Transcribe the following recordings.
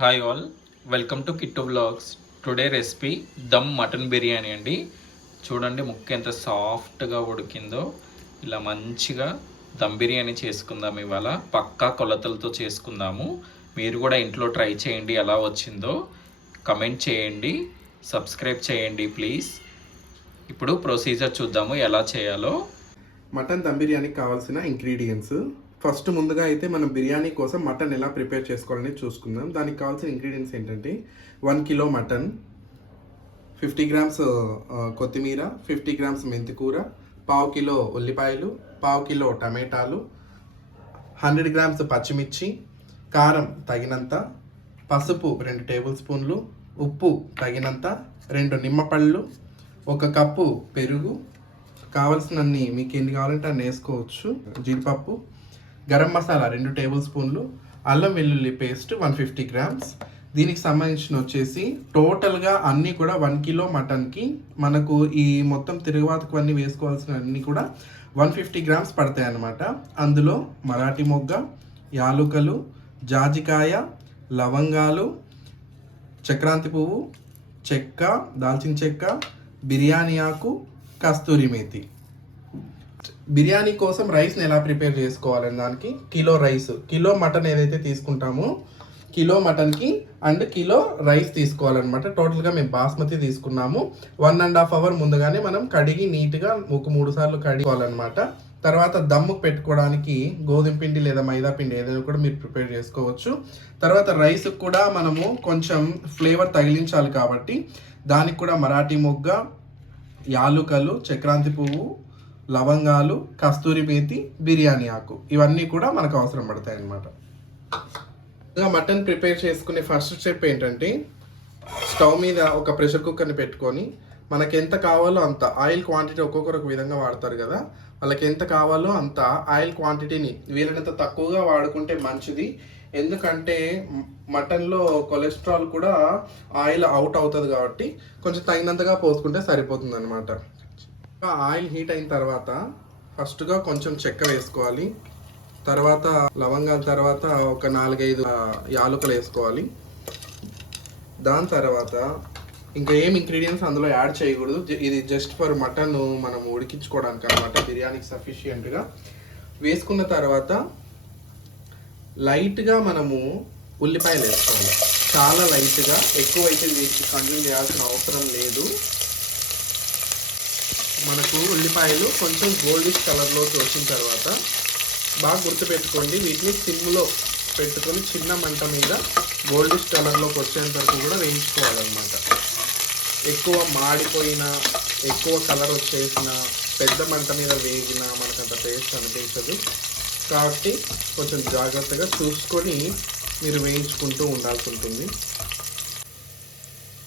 Hi all, welcome to Kittu vlogs. Today recipe dum mutton biryani అండి. చూడండి ముక్క ఎంత సాఫ్ట్గా ఉడికిందో. ఇలా మంచిగా దమ్ బిర్యానీ చేసుకుందాం ఇవాళ. పక్కా కొలతలతో చేసుకుందాము. మీరు కూడా ఇంట్లో ట్రై చేయండి, ఎలా వచ్చిందో కమెంట్ చేయండి, సబ్స్క్రైబ్ చేయండి ప్లీజ్. ఇప్పుడు ప్రొసీజర్ చూద్దాము ఎలా చేయాలో. మటన్ దమ్ బిర్యానీకి కావాల్సిన ఇంగ్రీడియంట్స్. ఫస్ట్ ముందుగా అయితే మనం బిర్యానీ కోసం మటన్ ఎలా ప్రిపేర్ చేసుకోవాలని చూసుకుందాం. దానికి కావాల్సిన ఇంగ్రీడియంట్స్ ఏంటంటే 1 కిలో మటన్, 50 గ్రామ్స్ కొత్తిమీర, 50 గ్రామ్స్ మెంతికూర, 1/2 కిలో ఉల్లిపాయలు, 1/2 కిలో టమాటాలు, 100 గ్రామ్స్ పచ్చిమిర్చి, కారం తగినంత, పసుపు 2 టేబుల్ స్పూన్లు, ఉప్పు తగినంత, 2 నిమ్మపళ్ళు, 1 కప్పు పెరుగు, కావాల్సినన్ని మీకు ఎన్ని కావాలంటే అన్ని వేసుకోవచ్చు, జీడిపప్పు, గరం మసాలా 2 టేబుల్ స్పూన్లు, అల్లం వెల్లుల్లి పేస్ట్ 150 గ్రామ్స్. దీనికి సంబంధించిన వచ్చేసి టోటల్గా అన్నీ కూడా 1 కిలో మటన్కి మనకు ఈ మొత్తం తిరుగుబాతుకు అన్నీ వేసుకోవాల్సిన అన్నీ కూడా 150 గ్రామ్స్ పడతాయి అన్నమాట. అందులో మరాఠీ మొగ్గ, యాలుకలు, జాజికాయ, లవంగాలు, చక్రాంతి పువ్వు, చెక్క, దాల్చిన చెక్క, బిర్యానీ ఆకు, కస్తూరి మేతి. బిర్యానీ కోసం రైస్ని ఎలా ప్రిపేర్ చేసుకోవాలని దానికి కిలో రైస్, కిలో మటన్ ఏదైతే తీసుకుంటామో కిలో మటన్కి అండ్ కిలో రైస్ తీసుకోవాలన్నమాట. టోటల్గా మేము బాస్మతి తీసుకున్నాము. 1.5 అవర్ ముందుగానే మనం కడిగి నీట్గా 3 సార్లు కడుక్కోవాలన్నమాట. తర్వాత దమ్ముకు పెట్టుకోవడానికి గోధుమ పిండి లేదా మైదా పిండి ఏదైనా కూడా మీరు ప్రిపేర్ చేసుకోవచ్చు. తర్వాత రైస్కి కూడా మనము కొంచెం ఫ్లేవర్ తగిలించాలి కాబట్టి దానికి కూడా మరాఠీ మొగ్గ, యాలుకలు, చక్రాంతి పువ్వు, లవంగాలు, కస్తూరి మేతి, బిర్యానీ ఆకు ఇవన్నీ కూడా మనకు అవసరం పడతాయి అన్నమాట. ఇంకా మటన్ ప్రిపేర్ చేసుకునే ఫస్ట్ స్టెప్ ఏంటంటే స్టవ్ మీద ఒక ప్రెషర్ కుక్కర్ని పెట్టుకొని మనకి ఎంత కావాలో అంత ఆయిల్ క్వాంటిటీ ఒక్కొక్కరు ఒక విధంగా వాడతారు కదా, వాళ్ళకి ఎంత కావాలో అంత ఆయిల్ క్వాంటిటీని వీలైనంత తక్కువగా వాడుకుంటే మంచిది. ఎందుకంటే మటన్లో కొలెస్ట్రాల్ కూడా ఆయిల్ అవుట్ అవుతుంది కాబట్టి కొంచెం తగినంతగా పోసుకుంటే సరిపోతుంది అనమాట. ఆయిల్ హీట్ అయిన తర్వాత ఫస్ట్గా కొంచెం చెక్క వేసుకోవాలి, తర్వాత లవంగాల, తర్వాత ఒక 4-5 యాలకులు వేసుకోవాలి. దాని తర్వాత ఇంకా ఏం ఇంగ్రీడియంట్స్ అందులో యాడ్ చేయకూడదు. ఇది జస్ట్ ఫర్ మటన్ మనం ఉడికించుకోవడానికి అనమాట, బిర్యానీకి సఫిషియెంట్గా. వేసుకున్న తర్వాత లైట్గా మనము ఉల్లిపాయలు వేసుకోవాలి, చాలా లైట్గా, ఎక్కువైతే కన్జ్యూమ్ చేయాల్సిన అవసరం లేదు. మనకు ఉల్లిపాయలు కొంచెం గోల్డిష్ కలర్లోకి వచ్చిన తర్వాత బాగా గుర్తుపెట్టుకోండి, వీటిని సిమ్లో పెట్టుకొని చిన్న మంట మీద గోల్డిష్ కలర్లోకి వచ్చేంత వరకు కూడా వేయించుకోవాలన్నమాట. ఎక్కువ మాడిపోయిన, ఎక్కువ కలర్ వచ్చేసిన, పెద్ద మంట మీద వేగిన మనకంత టేస్ట్ అనిపించదు. కాబట్టి కొంచెం జాగ్రత్తగా చూసుకొని మీరు వేయించుకుంటూ ఉండాల్సి ఉంటుంది.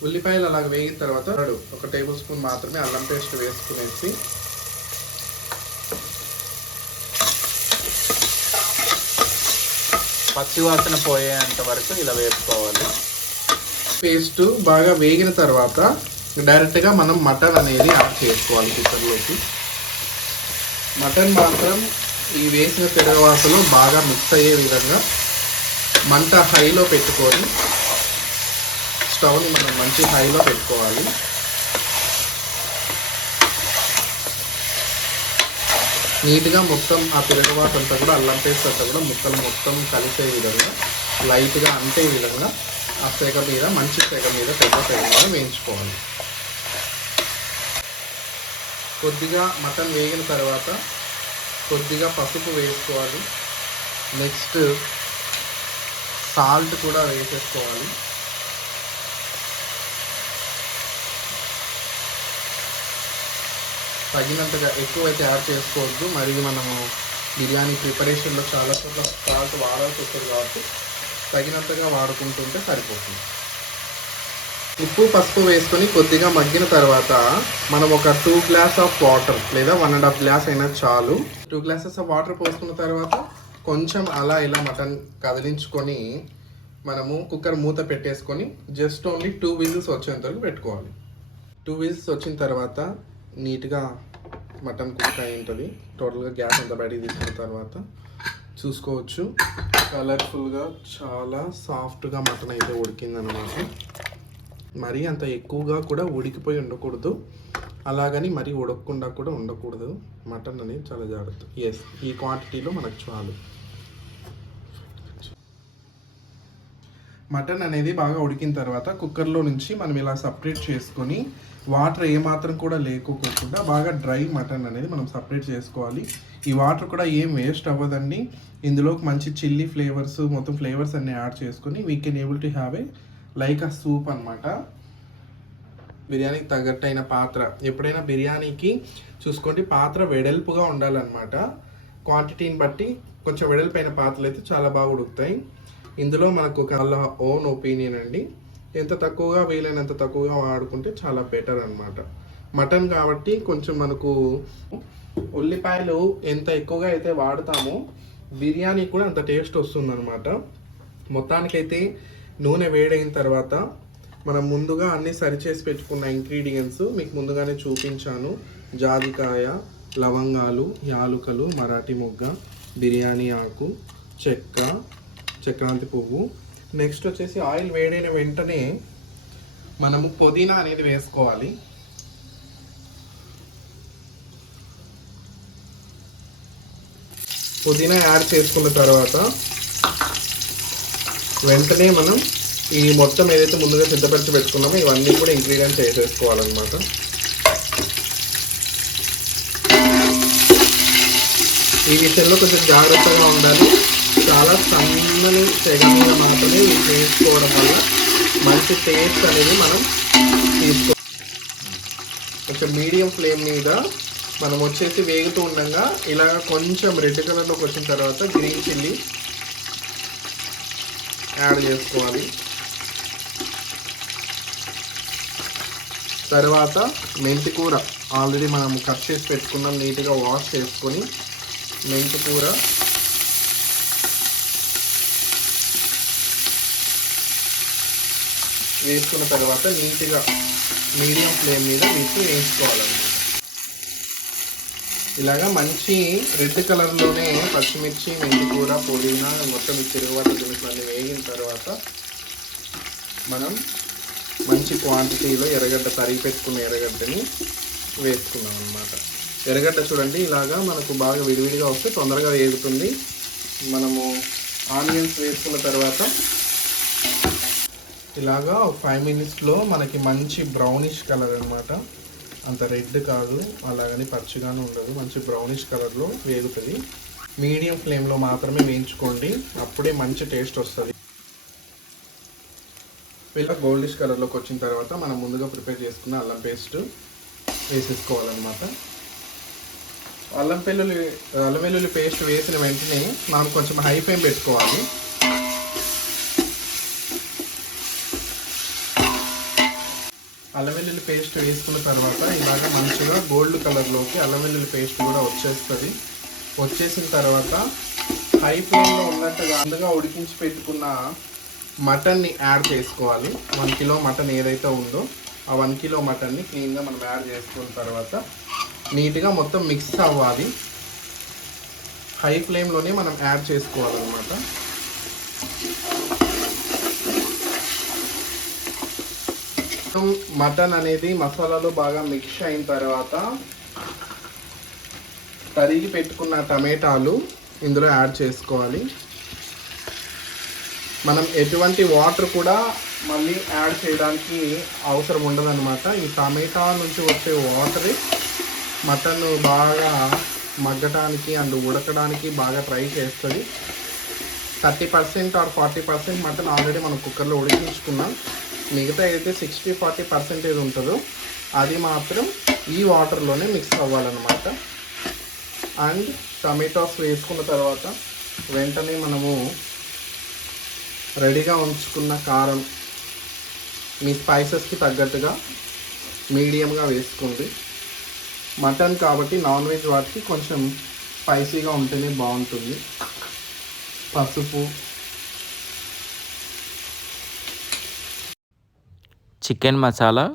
ఉల్లిపాయలు అలాగ వేగిన తర్వాత 1 టేబుల్ స్పూన్ మాత్రమే అల్లం పేస్ట్ వేసుకునేసి పచ్చి వాసన పోయేంత వరకు ఇలా వేపుకోవాలి. పేస్ట్ బాగా వేగిన తర్వాత డైరెక్ట్గా మనం మటన్ అనేది యాడ్ చేసుకోవాలి కుక్కర్లోకి. మటన్ మాత్రం ఈ వేసిన తిరగవాసలో బాగా మిక్స్ అయ్యే విధంగా మంట హైలో పెట్టుకొని స్టవ్ని మనం మంచి హైలో పెట్టుకోవాలి. నీట్గా మొత్తం ఆ తిరగవాత అంతా కూడా అల్లం పేస్ట్ అంతా కూడా ముక్కలు మొత్తం కలిసే విధంగా, లైట్గా అంటే విధంగా ఆ సెగ మీద, మంచి సెగ మీద, పెద్ద సెగ మీద వేయించుకోవాలి. కొద్దిగా మటన్ వేగిన తర్వాత కొద్దిగా పసుపు వేసుకోవాలి. నెక్స్ట్ సాల్ట్ కూడా వేసేసుకోవాలి. తగినంతగా, ఎక్కువైతే యాడ్ చేసుకోవద్దు, మరి మనము బిర్యానీ ప్రిపరేషన్లో చాలా చోట్ల సాల్ట్ వాడాల్సి వస్తుంది కాబట్టి తగినంతగా వాడుకుంటుంటే సరిపోతుంది. ఉప్పు, పసుపు వేసుకొని కొద్దిగా మగ్గిన తర్వాత మనం ఒక 2 గ్లాస్ ఆఫ్ వాటర్ లేదా 1.5 గ్లాస్ అయినా చాలు. 2 గ్లాసెస్ ఆఫ్ వాటర్ పోసుకున్న తర్వాత కొంచెం అలా ఇలా మటన్ కదిలించుకొని మనము కుక్కర్ మూత పెట్టేసుకొని జస్ట్ ఓన్లీ 2 విజిల్స్ వచ్చేంత వరకు పెట్టుకోవాలి. 2 విజిల్స్ వచ్చిన తర్వాత నీట్గా మటన్ కుక్ అయి ఉంటుంది. టోటల్గా గ్యాస్ అంతా బయటికి తీసుకున్న తర్వాత చూసుకోవచ్చు కలర్ఫుల్గా చాలా సాఫ్ట్గా మటన్ అయితే ఉడికిందనమాట. మరీ అంత ఎక్కువగా కూడా ఉడికిపోయి ఉండకూడదు, అలాగని మరీ ఉడకకుండా కూడా ఉండకూడదు. మటన్ అనేది చాలా జాగ్రత్త. ఎస్, ఈ క్వాంటిటీలో మనకు చాలు. మటన్ అనేది బాగా ఉడికిన తర్వాత కుక్కర్లో నుంచి మనం ఇలా సపరేట్ చేసుకొని వాటర్ ఏమాత్రం కూడా లేకోకుండా బాగా డ్రై మటన్ అనేది మనం సపరేట్ చేసుకోవాలి. ఈ వాటర్ కూడా ఏం వేస్ట్ అవ్వదండి. ఇందులోకి మంచి చిల్లీ ఫ్లేవర్స్, మొత్తం ఫ్లేవర్స్ అన్నీ యాడ్ చేసుకొని we can able to have a like a soup అనమాట. బిర్యానీకి తగ్గట్టయిన పాత్ర, ఎప్పుడైనా బిర్యానీకి చూసుకోండి పాత్ర వెడల్పుగా ఉండాలన్నమాట. క్వాంటిటీని బట్టి కొంచెం వెడల్పైన పాత్రలు అయితే చాలా బాగా ఉడుకుతాయి. ఇందులో మనకు ఒక ఓన్ ఒపీనియన్ అండి, ఎంత తక్కువగా వీలైనంత తక్కువగా వాడుకుంటే చాలా బెటర్ అనమాట. మటన్ కాబట్టి కొంచెం మనకు ఉల్లిపాయలు ఎంత ఎక్కువగా అయితే వాడతామో బిర్యానీ కూడా అంత టేస్ట్ వస్తుందన్నమాట. మొత్తానికైతే నూనె వేడైన తర్వాత మనం ముందుగా అన్నీ సరిచేసి పెట్టుకున్న ఇంగ్రీడియంట్స్ మీకు ముందుగానే చూపించాను. జాజికాయ, లవంగాలు, యాలుకలు, మరాఠీ మొగ్గ, బిర్యానీ ఆకు, చెక్క, చక్రాంతి పువ్వు. నెక్స్ట్ వచ్చేసి ఆయిల్ వేడైన వెంటనే మనము పుదీనా అనేది వేసుకోవాలి. పుదీనా యాడ్ చేసుకున్న తర్వాత వెంటనే మనం ఈ మొత్తం ఏదైతే ముందుగా సిద్ధపరిచి పెట్టుకున్నామో ఇవన్నీ కూడా ఇంగ్రీడియంట్స్ వేసేసుకోవాలన్నమాట. ఈ విషయంలో కొంచెం జాగ్రత్తగా ఉండాలి. చాలా సన్నని సెగ మీద మాత్రమే వీటిని వేసుకోవడం వల్ల మంచి టేస్ట్ అనేది మనం కొంచెం మీడియం ఫ్లేమ్ మీద మనం వచ్చేసి వేగుతూ ఉండగా ఇలాగ కొంచెం రెడ్ కలర్లోకి వచ్చిన తర్వాత గ్రీన్ చిల్లీ యాడ్ చేసుకోవాలి. తర్వాత మెంతి కూర ఆల్రెడీ మనం కట్ చేసి పెట్టుకున్నాం, నీట్గా వాష్ చేసుకొని మెంతి కూర వేసుకున్న తర్వాత నీట్గా మీడియం ఫ్లేమ్ మీద వీటిని వేయించుకోవాలన్నమాట. ఇలాగా మంచి రెడ్ కలర్లోనే పచ్చిమిర్చి, మెంతి కూర, పుదీనా మొత్తం తిరుగుబాటు దినుసులన్నీ వేగిన తర్వాత మనం మంచి క్వాంటిటీలో ఎర్రగడ్డ, తరిగి పెట్టుకున్న ఎర్రగడ్డని వేసుకున్నాం అన్నమాట. ఎర్రగడ్డ చూడండి ఇలాగా మనకు బాగా విడివిడిగా వస్తే తొందరగా వేగుతుంది. మనము ఆనియన్స్ వేసుకున్న తర్వాత ఇలాగా 5 minutesలో మనకి మంచి బ్రౌనిష్ కలర్ అనమాట. అంత రెడ్ కాదు, అలాగని పచ్చిగాను ఉండదు, మంచి బ్రౌనిష్ కలర్లో వేగుతుంది. మీడియం ఫ్లేమ్లో మాత్రమే వేయించుకోండి, అప్పుడే మంచి టేస్ట్ వస్తుంది. ఇలా గోల్డిష్ కలర్లోకి వచ్చిన తర్వాత మనం ముందుగా ప్రిపేర్ చేసుకున్న అల్లం పేస్ట్ వేసేసుకోవాలన్నమాట. అల్లం వెల్లుల్లి పేస్ట్ వేసిన వెంటనే మనం కొంచెం హై ఫ్లేమ్ పెట్టుకోవాలి. అల్లం వెల్లుల్లి పేస్ట్ వేసుకున్న తర్వాత ఇలాగ మంచిగా గోల్డ్ కలర్లోకి అల్లం వెల్లుల్లి పేస్ట్ కూడా వచ్చేస్తుంది. వచ్చేసిన తర్వాత హై ఫ్లేమ్లో ఉన్నట్టుగా ముందుగా ఉడికించి పెట్టుకున్న మటన్ని యాడ్ చేసుకోవాలి. 1 kilo మటన్ ఏదైతే ఉందో ఆ 1 kilo మటన్ని క్లీన్గా మనం యాడ్ చేసుకున్న తర్వాత నీట్గా మొత్తం మిక్స్ అవ్వాలి. హై ఫ్లేమ్లోనే మనం యాడ్ చేసుకోవాలన్నమాట. మటన్ అనేది మసాలాలో బాగా మిక్స్ అయిన తర్వాత తరిగి పెట్టుకున్న టమాటాలు ఇందులో యాడ్ చేసుకోవాలి. మనం ఎటువంటి వాటర్ కూడా మళ్ళీ యాడ్ చేయడానికి అవసరం ఉండదన్నమాట. ఈ టమాటా నుంచి వచ్చే వాటరే మటన్ బాగా మగ్గటానికి అండ్ ఉడకడానికి బాగా ట్రై చేస్తుంది. 30% ఆర్ 40% మటన్ ఆల్రెడీ మనం కుక్కర్లో ఉడికించుకున్నాం. మిగతా అయితే 60-40% ఉంటుందో అది మాత్రం ఈ వాటర్లోనే మిక్స్ అవ్వాలన్నమాట. అండ్ టమాటోస్ వేసుకున్న తర్వాత వెంటనే మనము రెడీగా ఉంచుకున్న కారం మీ స్పైసెస్కి తగ్గట్టుగా మీడియంగా వేసుకోండి. మటన్ కాబట్టి నాన్ వెజ్ వాటికి కొంచెం స్పైసీగా ఉంటేనే బాగుంటుంది. పసుపు, చికెన్ మసాలా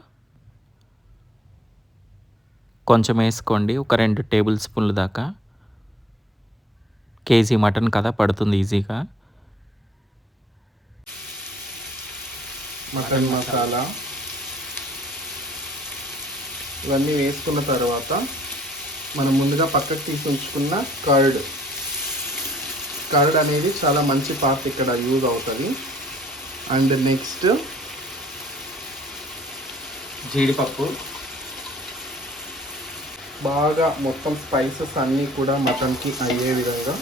కొంచెం వేసుకోండి, ఒక 2 టేబుల్ స్పూన్ల దాకా. కేజీ మటన్ కదా పడుతుంది ఈజీగా. మటన్ మసాలా ఇవన్నీ వేసుకున్న తర్వాత మనం ముందుగా పక్కకు తీసి ఉంచుకున్న కర్డ్ అనేది చాలా మంచి పార్ట్ ఇక్కడ యూజ్ అవుతుంది. అండ్ నెక్స్ట్ జీడిపప్పు. బాగా మొత్తం స్పైసెస్ అన్నీ కూడా మటన్కి అయ్యే విధంగా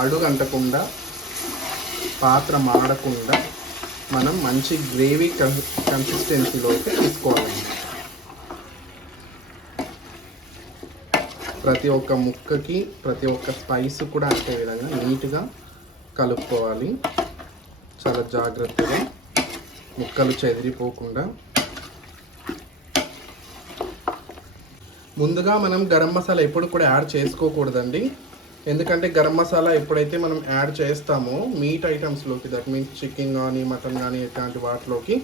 అడుగంటకుండా పాత్ర మాడకుండా మనం మంచి గ్రేవీ కన్సిస్టెన్సీలోకి తీసుకోవాలి. ప్రతి ఒక్క ముక్కకి ప్రతి ఒక్క స్పైస్ కూడా అంతే విధంగా నీట్గా కలుపుకోవాలి. చాలా జాగ్రత్తగా ముక్కలు చెదిరిపోకుండా. ముందుగా మనం గరం మసాలా ఎప్పుడు కూడా యాడ్ చేసుకోకూడదండి. ఎందుకంటే గరం మసాలా ఎప్పుడైతే మనం యాడ్ చేస్తామో మీట్ ఐటమ్స్లోకి, దట్ మీన్స్ చికెన్ కానీ మటన్ కానీ ఇట్లాంటి వాటిలోకి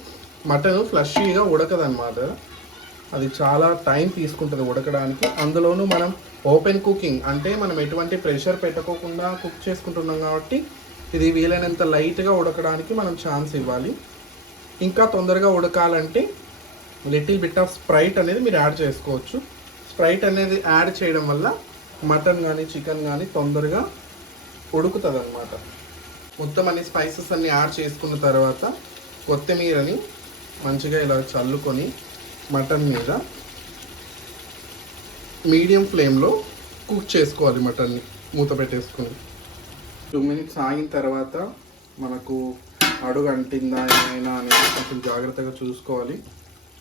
మటన్ ఫ్లషీగా ఉడకదన్నమాట. అది చాలా టైం తీసుకుంటుంది ఉడకడానికి. అందులోనూ మనం ఓపెన్ కుకింగ్ అంటే మనం ఎటువంటి ప్రెషర్ పెట్టుకోకుండా కుక్ చేసుకుంటున్నాం కాబట్టి ఇది వీలైనంత లైట్గా ఉడకడానికి మనం ఛాన్స్ ఇవ్వాలి. ఇంకా తొందరగా ఉడకాలంటే లిటిల్ బిట్ ఆఫ్ స్ప్రైట్ అనేది మీరు యాడ్ చేసుకోవచ్చు. స్ప్రైట్ అనేది యాడ్ చేయడం వల్ల మటన్ కానీ చికెన్ కానీ తొందరగా ఉడుకుతుంది అన్నమాట. మొత్తం అన్ని స్పైసెస్ అన్ని యాడ్ చేసుకున్న తర్వాత కొత్తిమీరని మంచిగా ఇలా చల్లుకొని మటన్ మీద మీడియం ఫ్లేమ్లో కుక్ చేసుకోవాలి. మటన్ని మూత పెట్టేసుకొని 2 minutes ఆగిన తర్వాత మనకు అడుగు అంటిందా ఏమైనా అనేది కొంచెం జాగ్రత్తగా చూసుకోవాలి.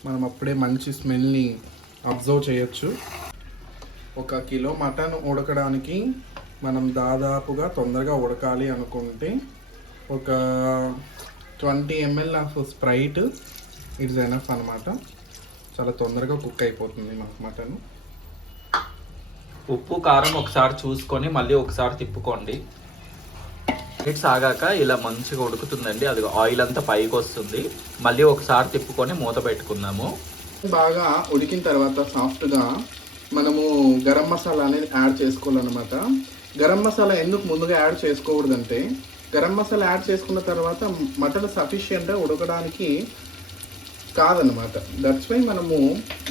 మనం అప్పుడే మంచి స్మెల్ని అబ్జర్వ్ చేయొచ్చు. 1 కిలో మటన్ ఉడకడానికి మనం దాదాపుగా తొందరగా ఉడకాలి అనుకుంటే ఒక 20 ml of Sprite it's enough అనమాట. చాలా తొందరగా కుక్ అయిపోతుంది మనకు మటన్. ఉప్పు కారం ఒకసారి చూసుకొని మళ్ళీ ఒకసారి తిప్పుకోండి. మినిట్స్ ఆగాక ఇలా మంచిగా ఉడుకుతుందండి. అది ఆయిల్ అంతా పైకి వస్తుంది. మళ్ళీ ఒకసారి తిప్పుకొని మూత పెట్టుకుందాము. బాగా ఉడికిన తర్వాత సాఫ్ట్గా మనము గరం మసాలా అనేది యాడ్ చేసుకోవాలన్నమాట. గరం మసాలా ఎందుకు ముందుగా యాడ్ చేసుకోకూడదంటే గరం మసాలా యాడ్ చేసుకున్న తర్వాత మటన్ సఫిషియెంట్గా ఉడకడానికి కాదనమాట. దట్స్ వై మనము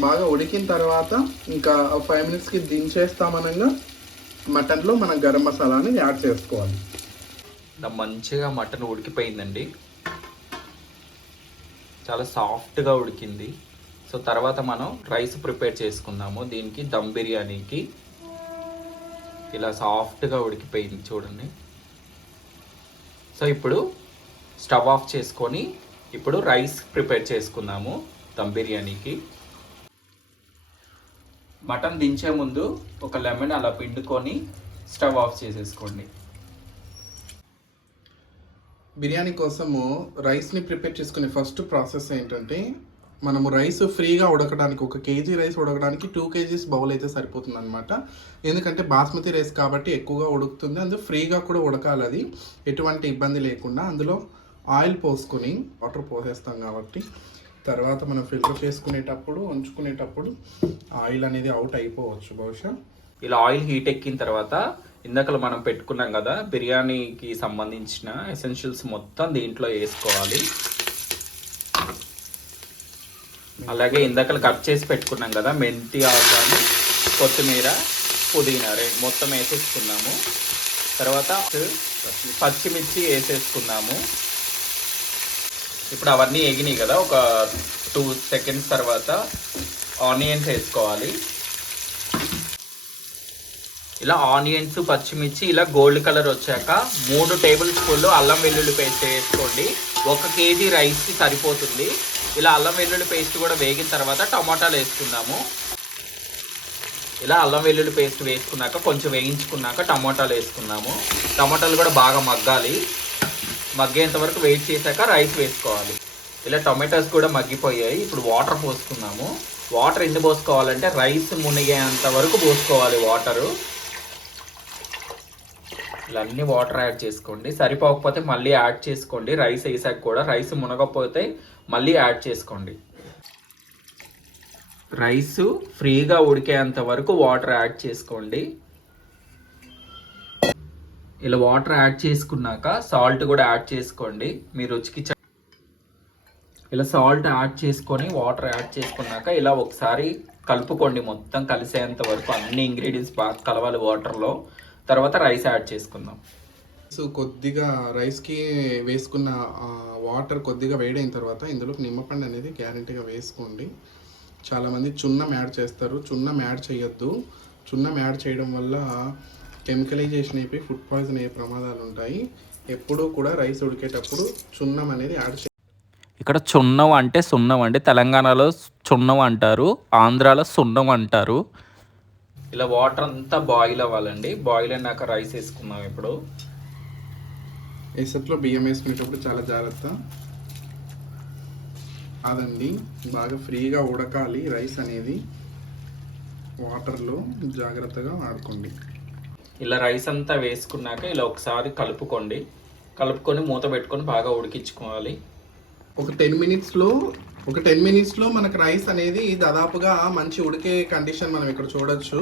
బాగా ఉడికిన తర్వాత ఇంకా 5 minutesకి దించేస్తామనగా మటన్లో మనం గరం మసాలాని యాడ్ చేసుకోవాలి. మంచిగా మటన్ ఉడికిపోయిందండి. చాలా సాఫ్ట్గా ఉడికింది. సో తర్వాత మనం రైస్ ప్రిపేర్ చేసుకుందాము. దీనికి దమ్ బిర్యానీకి ఇలా సాఫ్ట్గా ఉడికిపోయింది చూడండి. సో ఇప్పుడు స్టవ్ ఆఫ్ చేసుకొని ఇప్పుడు రైస్ ప్రిపేర్ చేసుకుందాము దమ్ బిర్యానీకి. మటన్ దించే ముందు ఒక లెమన్ అలా పిండుకొని స్టవ్ ఆఫ్ చేసేసుకోండి. బిర్యానీ కోసము రైస్ని ప్రిపేర్ చేసుకునే ఫస్ట్ ప్రాసెస్ ఏంటంటే మనము రైస్ ఫ్రీగా ఉడకడానికి 1 kg రైస్ ఉడకడానికి 2 kgs బౌల్ అయితే సరిపోతుంది అనమాట. ఎందుకంటే బాస్మతి రైస్ కాబట్టి ఎక్కువగా ఉడుకుతుంది. అందులో ఫ్రీగా కూడా ఉడకాలి, అది ఎటువంటి ఇబ్బంది లేకుండా. అందులో ఆయిల్ పోసుకొని వాటర్ పోసేస్తాం కాబట్టి తర్వాత మనం ఫిల్టర్ చేసుకునేటప్పుడు ఉంచుకునేటప్పుడు ఆయిల్ అనేది అవుట్ అయిపోవచ్చు బహుశా. ఇలా ఆయిల్ హీట్ ఎక్కిన తర్వాత ఇందాక మనం పెట్టుకున్నాం కదా బిర్యానీకి సంబంధించిన ఎసెన్షియల్స్ మొత్తం దీంట్లో వేసుకోవాలి. అలాగే ఇందాక కట్ చేసి పెట్టుకున్నాం కదా మెంతి ఆకు, కొత్తిమీర, పుదీనా మొత్తం వేసేసుకున్నాము. తర్వాత పచ్చిమిర్చి వేసేసుకున్నాము. ఇప్పుడు అవన్నీ ఎగినాయి కదా, ఒక 2 seconds తర్వాత ఆనియన్స్ వేసుకోవాలి. ఇలా ఆనియన్స్ పచ్చిమిర్చి ఇలా గోల్డ్ కలర్ వచ్చాక 3 టేబుల్ స్పూన్లు అల్లం వెల్లుల్లి పేస్ట్ వేసుకోండి. 1 kg రైస్కి సరిపోతుంది. ఇలా అల్లం వెల్లుల్లి పేస్ట్ కూడా వేగిన తర్వాత టమాటాలు వేసుకుందాము. ఇలా అల్లం వెల్లుల్లి పేస్ట్ వేసుకున్నాక కొంచెం వేయించుకున్నాక టమాటాలు వేసుకున్నాము. టమాటాలు కూడా బాగా మగ్గాలి. మగ్గేంత వరకు వెయిట్ చేశాక రైస్ వేసుకోవాలి. ఇలా టొమాటోస్ కూడా మగ్గిపోయాయి. ఇప్పుడు వాటర్ పోసుకున్నాము. వాటర్ ఎందుకు పోసుకోవాలంటే రైస్ మునిగేంత వరకు పోసుకోవాలి వాటరు. ఇలా అన్ని వాటర్ యాడ్ చేసుకోండి. సరిపోకపోతే మళ్ళీ యాడ్ చేసుకోండి. రైస్ వేసాక కూడా రైస్ మునగకపోతే మళ్ళీ యాడ్ చేసుకోండి. రైస్ ఫ్రీగా ఉడికేంత వరకు వాటర్ యాడ్ చేసుకోండి. ఇలా వాటర్ యాడ్ చేసుకున్నాక సాల్ట్ కూడా యాడ్ చేసుకోండి మీ రుచికి. ఇలా సాల్ట్ యాడ్ చేసుకొని వాటర్ యాడ్ చేసుకున్నాక ఇలా ఒకసారి కలుపుకోండి, మొత్తం కలిసేంత వరకు అన్ని ఇంగ్రీడియంట్స్ బాగా కలవాలి వాటర్లో. తర్వాత రైస్ యాడ్ చేసుకుందాం. సో కొద్దిగా రైస్కి వేసుకున్న వాటర్ కొద్దిగా వేడైన తర్వాత ఇందులోకి నిమ్మపండు అనేది గ్యారెంటీగా వేసుకోండి. చాలామంది చున్నం యాడ్ చేస్తారు, చున్నం యాడ్ చేయొద్దు. చున్నం యాడ్ చేయడం వల్ల కెమికలైజేషన్ అయిపోయి ఫుడ్ పాయిజన్ అయ్యే ప్రమాదాలు ఉంటాయి. ఎప్పుడూ కూడా రైస్ ఉడికేటప్పుడు చున్నం అనేది యాడ్ చేయాలి. ఇక్కడ చున్నం అంటే సున్నం అండి, తెలంగాణలో చున్నం అంటారు, ఆంధ్రాలో సున్నం అంటారు. ఇలా వాటర్ అంతా బాయిల్ అవ్వాలండి. బాయిల్ అయినాక రైస్ వేసుకుందాం. ఇప్పుడు ఎసట్లో బియ్యం వేసుకునేటప్పుడు చాలా జాగ్రత్త. అదండి బాగా ఫ్రీగా ఉడకాలి రైస్ అనేది, వాటర్లో జాగ్రత్తగా ఆడుకోండి. ఇలా రైస్ అంతా వేసుకున్నాక ఇలా ఒకసారి కలుపుకొని మూత పెట్టుకొని బాగా ఉడికించుకోవాలి. ఒక 10 మినిట్స్లో మనకు రైస్ అనేది దాదాపుగా మంచి ఉడికే కండిషన్ మనం ఇక్కడ చూడొచ్చు.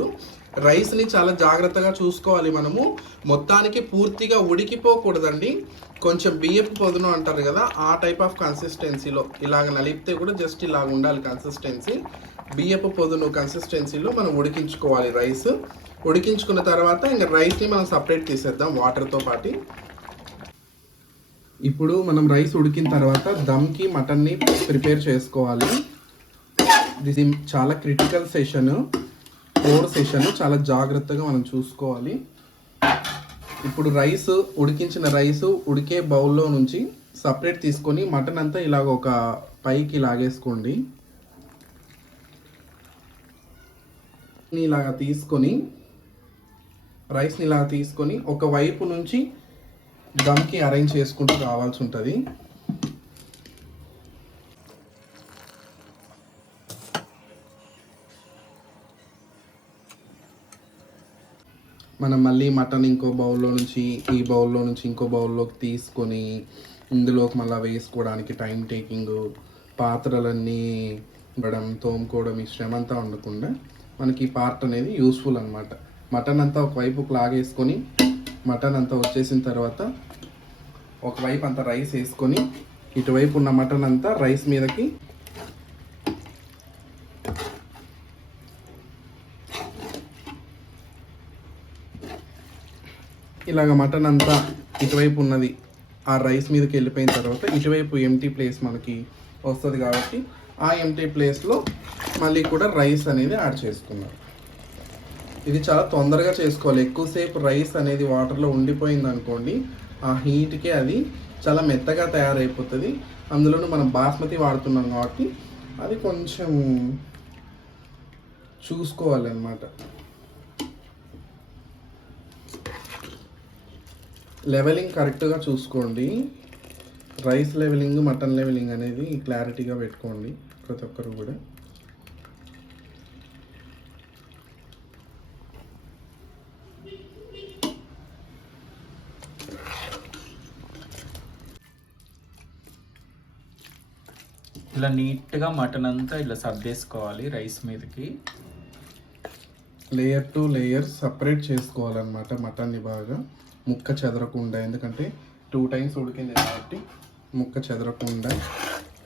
రైస్ని చాలా జాగ్రత్తగా చూసుకోవాలి మనము. మొత్తానికి పూర్తిగా ఉడికిపోకూడదండి. కొంచెం బియ్యపు పొదును అంటారు కదా, ఆ టైప్ ఆఫ్ కన్సిస్టెన్సీలో ఇలాగ నలిపితే కూడా జస్ట్ ఇలాగ ఉండాలి కన్సిస్టెన్సీ. బియ్యపు పొదును కన్సిస్టెన్సీలో మనం ఉడికించుకోవాలి రైస్. ఉడికించుకున్న తర్వాత ఇంకా రైస్ని మనం సపరేట్ తీసేద్దాం వాటర్తో పాటు. ఇప్పుడు మనం రైస్ ఉడికిన తర్వాత దమ్కి మటన్ని ప్రిపేర్ చేసుకోవాలి. ఇది చాలా క్రిటికల్ సెషన్, కోర్ సెషన్, చాలా జాగ్రత్తగా మనం చూసుకోవాలి. ఇప్పుడు రైస్ ఉడికించిన రైస్ ఉడికే బౌల్లో నుంచి సపరేట్ తీసుకొని మటన్ అంతా ఇలాగ ఒక పైకి లాగేసుకోండి. ఇలాగ తీసుకొని రైస్ని ఇలా తీసుకొని ఒక వైపు నుంచి దమ్కి అరేంజ్ చేసుకుంటూ రావాల్సి ఉంటుంది. మనం మళ్ళీ మటన్ ఇంకో బౌల్లో నుంచి ఈ బౌల్లో నుంచి ఇంకో బౌల్లోకి తీసుకొని ఇందులోకి మళ్ళీ వేసుకోవడానికి టైం టేకింగ్, పాత్రలన్నీ ఇవ్వడం, తోముకోవడం, ఈ శ్రమ అంతా ఉండకుండా మనకి ఈ పార్ట్ అనేది యూస్ఫుల్ అనమాట. మటన్ అంతా ఒకవైపుకి లాగేసుకొని మటన్ అంతా వచ్చేసిన తర్వాత ఒకవైపు అంతా రైస్ వేసుకొని ఇటువైపు ఉన్న మటన్ అంతా రైస్ మీదకి ఇలాగ మటన్ అంతా ఇటువైపు ఉన్నది ఆ రైస్ మీదకి వెళ్ళిపోయిన తర్వాత ఇటువైపు ఎంటీ ప్లేస్ మనకి వస్తుంది కాబట్టి ఆ ఎంటీ ప్లేస్లో మళ్ళీ కూడా రైస్ అనేది యాడ్ చేసుకున్నాం. ఇది చాలా తొందరగా చేసుకోవాలి. ఎక్కువసేపు రైస్ అనేది వాటర్లో ఉండిపోయింది అనుకోండి, ఆ హీట్కి అది చాలా మెత్తగా తయారైపోతుంది. అందులోనూ మనం బాస్మతి వాడుతున్నాం కాబట్టి అది కొంచెం చూసుకోవాలన్నమాట. లెవెలింగ్ కరెక్ట్గా చూసుకోండి. రైస్ లెవెలింగ్, మటన్ లెవెలింగ్ అనేది క్లారిటీగా పెట్టుకోండి ప్రతి ఒక్కరు కూడా. ఇలా నీట్గా మటన్ అంతా ఇలా సర్దేసుకోవాలి రైస్ మీదకి. లేయర్ టు లేయర్ సపరేట్ చేసుకోవాలన్నమాట మటన్ని బాగా, ముక్క చెదరకుండా. ఎందుకంటే 2 టైమ్స్ ఉడికింది కాబట్టి ముక్క చెదరకుండా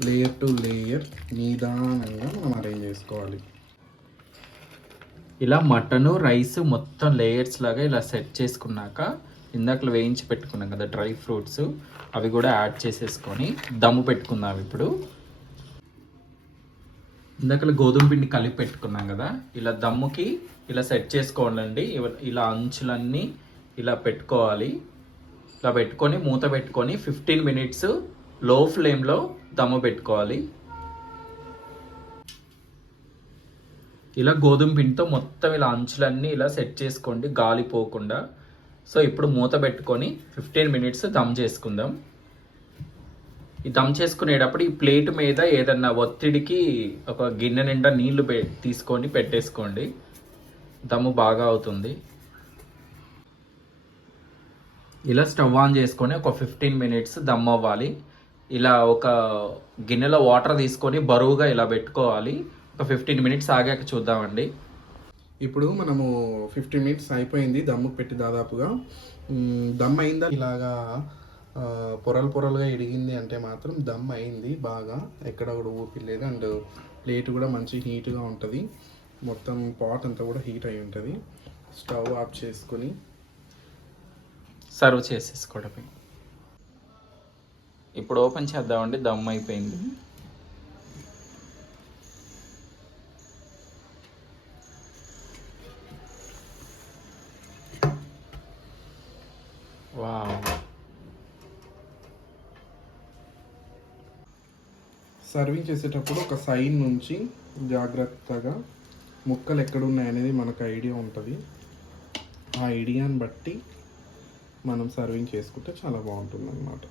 లేయర్ టు లేయర్ నిదానంగా మనం అరేంజ్ చేసుకోవాలి. ఇలా మటను రైస్ మొత్తం లేయర్స్ లాగా ఇలా సెట్ చేసుకున్నాక ఇందాకలో వేయించి పెట్టుకున్నాం కదా డ్రై ఫ్రూట్స్, అవి కూడా యాడ్ చేసేసుకొని దమ్ము పెట్టుకుందాం. ఇప్పుడు ఇందాకలో గోధుమ పిండి కలిపి పెట్టుకున్నాం కదా, ఇలా దమ్ముకి ఇలా సెట్ చేసుకోవాలండి. ఇలా అంచులన్నీ ఇలా పెట్టుకోవాలి. ఇలా పెట్టుకొని మూత పెట్టుకొని 15 మినిట్స్ లో ఫ్లేమ్లో దమ్ము పెట్టుకోవాలి. ఇలా గోధుమ పిండితో మొత్తం ఇలా అంచులన్నీ ఇలా సెట్ చేసుకోండి గాలి పోకుండా. సో ఇప్పుడు మూత పెట్టుకొని 15 మినిట్స్ దమ్ చేసుకుందాం. ఈ దమ్ చేసుకునేటప్పుడు ఈ ప్లేట్ మీద ఏదన్నా ఒత్తిడికి ఒక గిన్నె నిండా నీళ్లు తీసుకొని పెట్టేసుకోండి, దమ్ము బాగా అవుతుంది. ఇలా స్టవ్ ఆన్ చేసుకొని ఒక 15 మినిట్స్ దమ్ అవ్వాలి. ఇలా ఒక గిన్నెలో వాటర్ తీసుకొని బరువుగా ఇలా పెట్టుకోవాలి. ఒక 15 మినిట్స్ ఆగాక చూద్దామండి. ఇప్పుడు మనము 15 మినిట్స్ అయిపోయింది దమ్ముకు పెట్టి దాదాపుగా. దమ్ అయిందా ఇలాగా పొరలు పొరలుగా ఇడిగింది అంటే మాత్రం దమ్ అయింది బాగా, ఎక్కడ కూడా ఊపిలేదు. అండ్ ప్లేట్ కూడా మంచి హీట్గా ఉంటుంది, మొత్తం పాట్ అంతా కూడా హీట్ అయి ఉంటుంది. స్టవ్ ఆఫ్ చేసుకొని సర్వ్ చేసేసుకోవడమే. ఇప్పుడు ఓపెన్ చేద్దామండి, దమ్ అయిపోయింది. వావ్. సర్వింగ్ చేసేటప్పుడు ఒక సైడ్ నుంచి జాగ్రత్తగా ముక్కలు ఎక్కడున్నాయనేది మనకు ఐడియా ఉంటుంది. ఆ ఐడియాని బట్టి మనం సర్వింగ్ చేసుకుంటే చాలా బాగుంటుంది అన్నమాట.